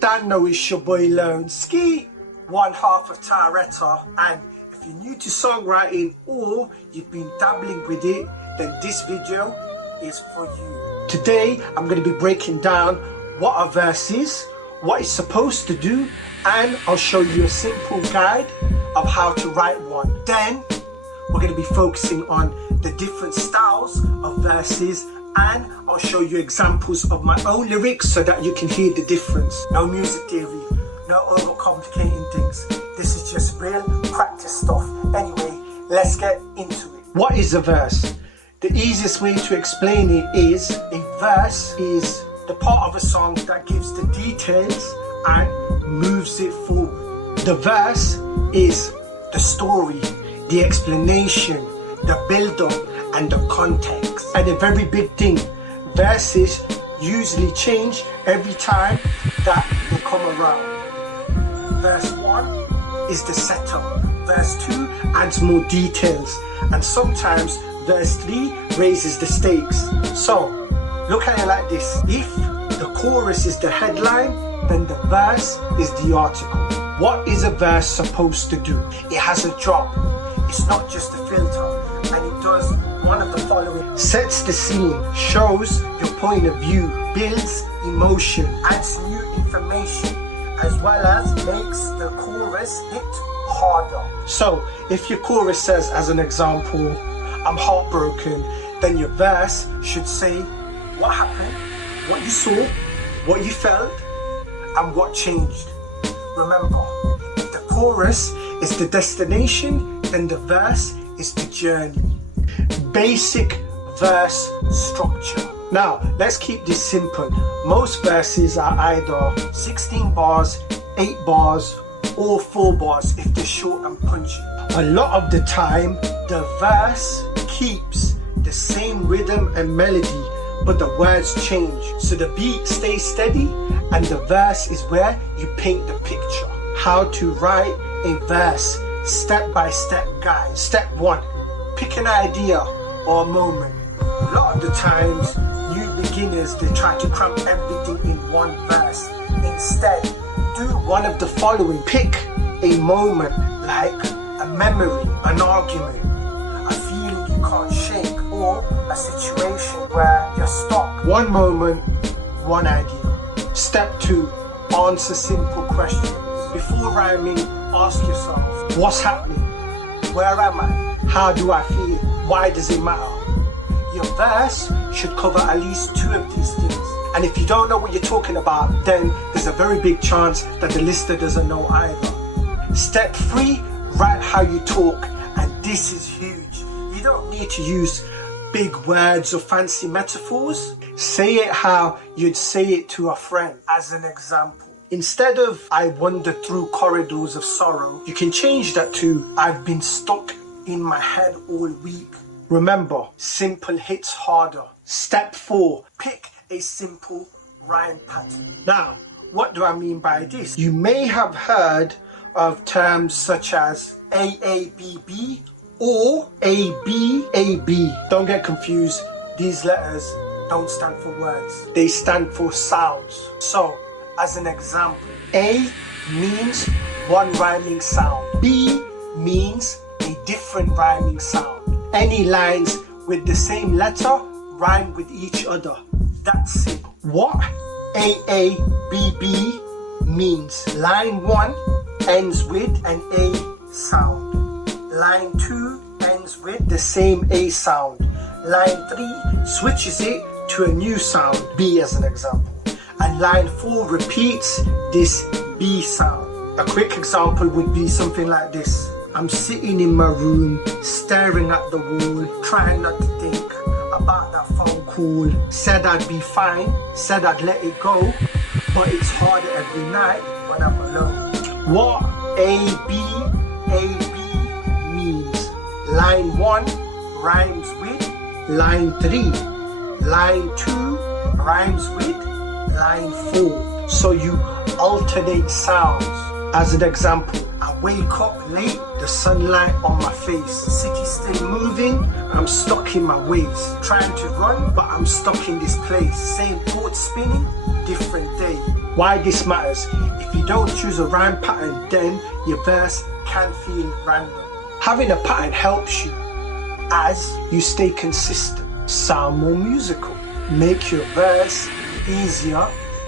Dan know it's your boy Lone Ski, one half of Taoreta, and if you're new to songwriting or you've been dabbling with it, then this video is for you. Today I'm going to be breaking down what a verse is, what it's supposed to do, and I'll show you a simple guide of how to write one. Then we're going to be focusing on the different styles of verses, and I'll show you examples of my own lyrics so that you can hear the difference. No music theory, no overcomplicating things. This is just real practice stuff. Anyway, let's get into it. What is a verse? The easiest way to explain it is a verse is the part of a song that gives the details and moves it forward. The verse is the story, the explanation, the build-up, and the context. And a very big thing, verses usually change every time that they come around. Verse 1 is the setup. Verse 2 adds more details. And sometimes verse 3 raises the stakes. So, look at it like this. If the chorus is the headline, then the verse is the article. What is a verse supposed to do? It has a job. It's not just a filter, and it does one of the following. Sets the scene, shows your point of view, builds emotion, adds new information, as well as makes the chorus hit harder. So, if your chorus says, as an example, I'm heartbroken, then your verse should say what happened, what you saw, what you felt, and what changed. Remember, if the chorus is the destination, then the verse is the journey. Basic verse structure. Now, let's keep this simple. Most verses are either 16 bars, 8 bars, or 4 bars if they're short and punchy. A lot of the time, the verse keeps the same rhythm and melody, but the words change. So the beat stays steady, and the verse is where you paint the picture. How to write a verse, step-by-step guide. Step 1, pick an idea or a moment. A lot of the times, new beginners, they try to cram everything in one verse. Instead, do one of the following. Pick a moment, like a memory, an argument, a feeling you can't shake, or a situation where you're stuck. One moment, one idea. Step 2, answer simple questions. Before rhyming, ask yourself, what's happening? Where am I? How do I feel? Why does it matter? Your verse should cover at least 2 of these things. And if you don't know what you're talking about, then there's a very big chance that the listener doesn't know either. Step 3, write how you talk. And this is huge. You don't need to use big words or fancy metaphors. Say it how you'd say it to a friend. As an example, instead of I wandered through corridors of sorrow, you can change that to I've been stuck in my head all week. Remember, simple hits harder. Step 4, pick a simple rhyme pattern. Now, what do I mean by this? You may have heard of terms such as AABB or ABAB. Don't get confused, these letters don't stand for words, they stand for sounds. So, as an example, A means one rhyming sound, B means a different rhyming sound. Any lines with the same letter rhyme with each other. That's it. What AABB means? Line 1 ends with an A sound. Line 2 ends with the same A sound. Line 3 switches it to a new sound, B as an example. And line 4 repeats this B sound. A quick example would be something like this. I'm sitting in my room, staring at the wall, trying not to think about that phone call. Said I'd be fine, said I'd let it go, but it's harder every night when I'm alone. What ABAB means? Line 1 rhymes with line 3. Line 2 rhymes with line 4. So you alternate sounds. As an example, I wake up late, the sunlight on my face. City still moving, I'm stuck in my ways. Trying to run, but I'm stuck in this place. Same thoughts spinning, different day. Why this matters? If you don't choose a rhyme pattern, then your verse can feel random. Having a pattern helps you as you stay consistent, sound more musical, make your verse easier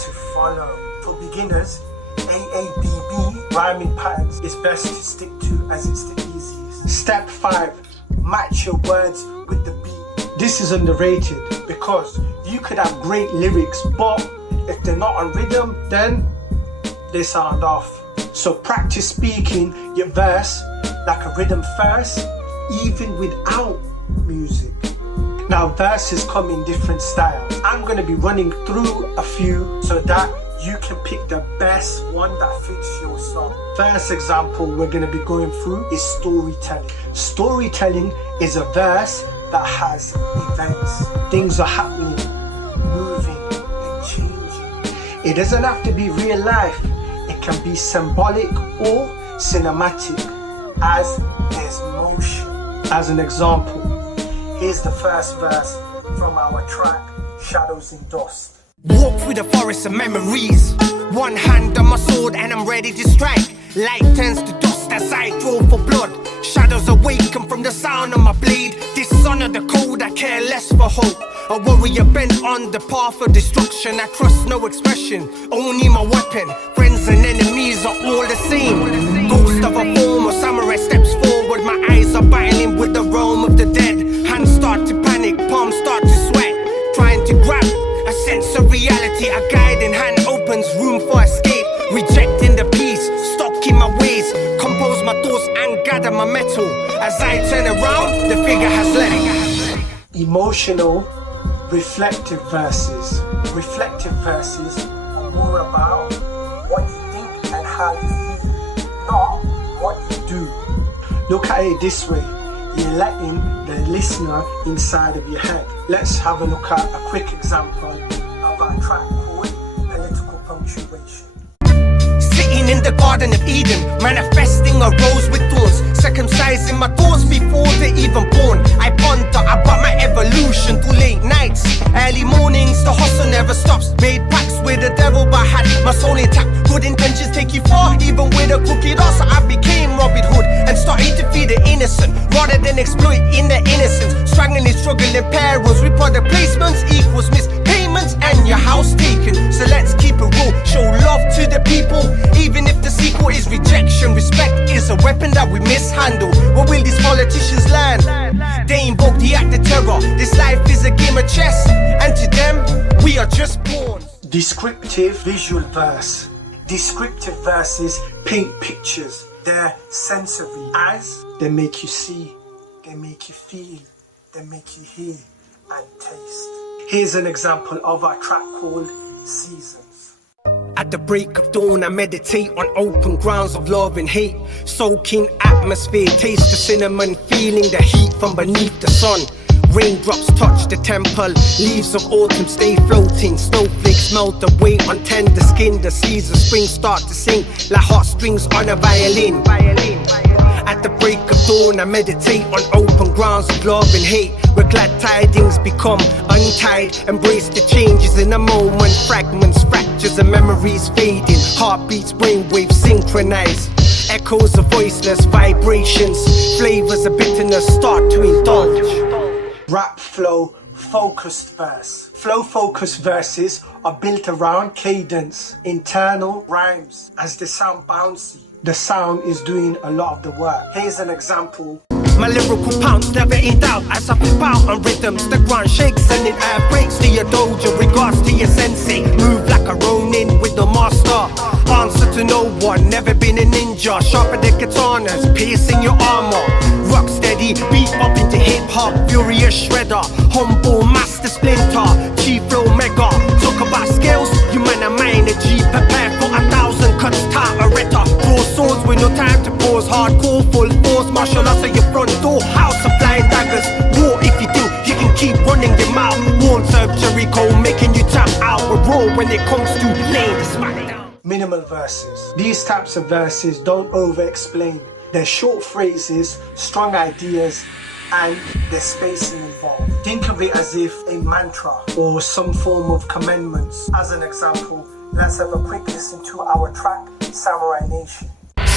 to follow. For beginners, AABB rhyming patterns is best to stick to as it's the easiest. Step 5, match your words with the beat. This is underrated because you could have great lyrics, but if they're not on rhythm, then they sound off. So practice speaking your verse like a rhythm first, even without music. Now verses come in different styles. I'm going to be running through a few so that you can pick the best one that fits your song. First example we're going to be going through is storytelling. Storytelling is a verse that has events. Things are happening, moving and changing. It doesn't have to be real life. It can be symbolic or cinematic as there's motion. As an example, here's the first verse from our track, Shadows in Dust. Walk through the forest of memories. One hand on my sword and I'm ready to strike. Light turns to dust as I draw for blood. Shadows awaken from the sound of my blade. Dishonor the code, I care less for hope. A warrior bent on the path of destruction. I trust no expression, only my weapon. Friends and enemies are all the same. Ghost of a former samurai steps forward. My eyes are battling with the realm of the dead. Hands start to panic, palms start to sweat. Trying to grab a sense of reality. A guiding hand opens room for escape. Rejecting the peace, stuck in my ways. Compose my thoughts and gather my metal. As I turn around, the figure has left. Emotional, reflective verses. Reflective verses are more about what you think and how you feel, not what you do. Look at it this way. You're letting the listener inside of your head. Let's have a look at a quick example of our track called Political Punctuation. Sitting in the Garden of Eden, manifesting a rose with thorns, circumcising my thoughts before they're even born. I ponder about my evolution through late nights, early mornings. The hustle never stops. Made pacts with the devil, but had my soul intact. Good intentions take you far, even with a crooked heart. So I became Robin Hood and started to feed the innocent rather than exploiting the innocence. Struggling, struggling perils, report placements equals mispayments and your house taken. So let's keep it real, show love to the people, even if the sequel is rejection. Respect is a weapon that we mishandle. What will these politicians learn? They invoke the act of terror. This life is a game of chess, and to them, we are just pawns. Descriptive visual verse. Descriptive verses paint pictures. They're sensory as they make you see, they make you feel, they make you hear and taste. Here's an example of our track called Seasons. At the break of dawn, I meditate on open grounds of love and hate. Soaking atmosphere, taste the cinnamon, feeling the heat from beneath the sun. Raindrops touch the temple, leaves of autumn stay floating. Snowflakes melt away on tender skin. The seeds of spring start to sing like heartstrings on a violin. At the break of dawn, I meditate on open grounds of love and hate, where glad tidings become untied. Embrace the changes in a moment. Fragments, fractures and memories fading. Heartbeats, brainwaves synchronized. Echoes of voiceless vibrations. Flavors of bitterness start to indulge. Rap flow focused verse. Flow focused verses are built around cadence, internal rhymes. As they sound bouncy, the sound is doing a lot of the work. Here's an example. My lyrical pounds never in doubt as I flip out on rhythms. The ground shakes and it breaks to your dojo. Regards to your sensei, move like a ronin with the master. Answer to no one, never been a ninja. Sharper than katanas, piercing your armor. Rock steady, beat up into hip hop. Furious shredder, humble master splinter. Chief flow mega, talk about skills. You man a minor G, prepare for 1,000 cuts. Taoreta, draw swords with no time to pause. Hardcore, full force, martial arts at your front door. House of flying daggers, war if you think you can keep running your mouth. Won't serve Jericho, making you tap out. We're raw when it comes to laying the smack down. Minimal verses. These types of verses don't over explain. They're short phrases, strong ideas, and there's spacing involved. Think of it as if a mantra or some form of commandments. As an example, let's have a quick listen to our track, Samurai Nation.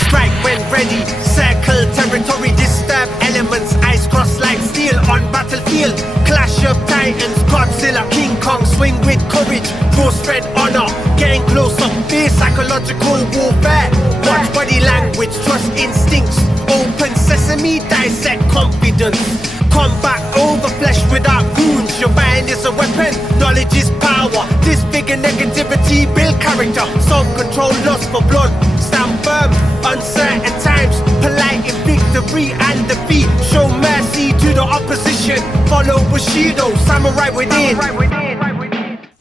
Strike when ready, circle territory, disturb elements, eyes crossed like steel on battlefield. Clash of titans, Godzilla, King Kong, swing with courage, draw spread honor, getting closer, fear psychological warfare. Watch body language, trust instincts, open sesame, dissect confidence. Combat over flesh without wounds. Your mind is a weapon, knowledge is power. Disfigure negativity, build character. Self-control, lust for blood. Stand firm, uncertain times. Polite in victory and defeat. Show mercy to the opposition. Follow Bushido, samurai within.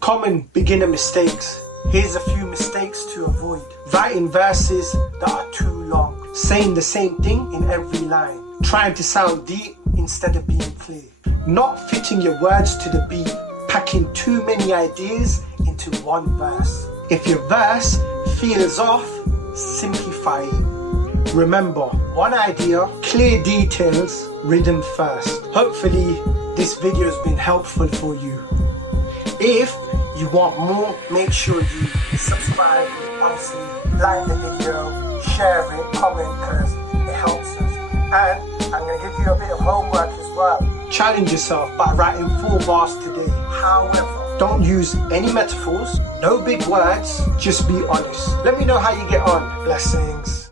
Common beginner mistakes. Here's a few mistakes to avoid. Writing verses that are too long. Saying the same thing in every line. Trying to sound deep instead of being clear. Not fitting your words to the beat. Packing too many ideas into one verse. If your verse feels off, simplify it. Remember, one idea, clear details, rhythm first. Hopefully, this video has been helpful for you. If you want more, make sure you subscribe, obviously like the video, share it, comment, because it helps us. And I'm going to give you a bit of homework as well. Challenge yourself by writing 4 bars today. However, don't use any metaphors, no big words, just be honest. Let me know how you get on. Blessings.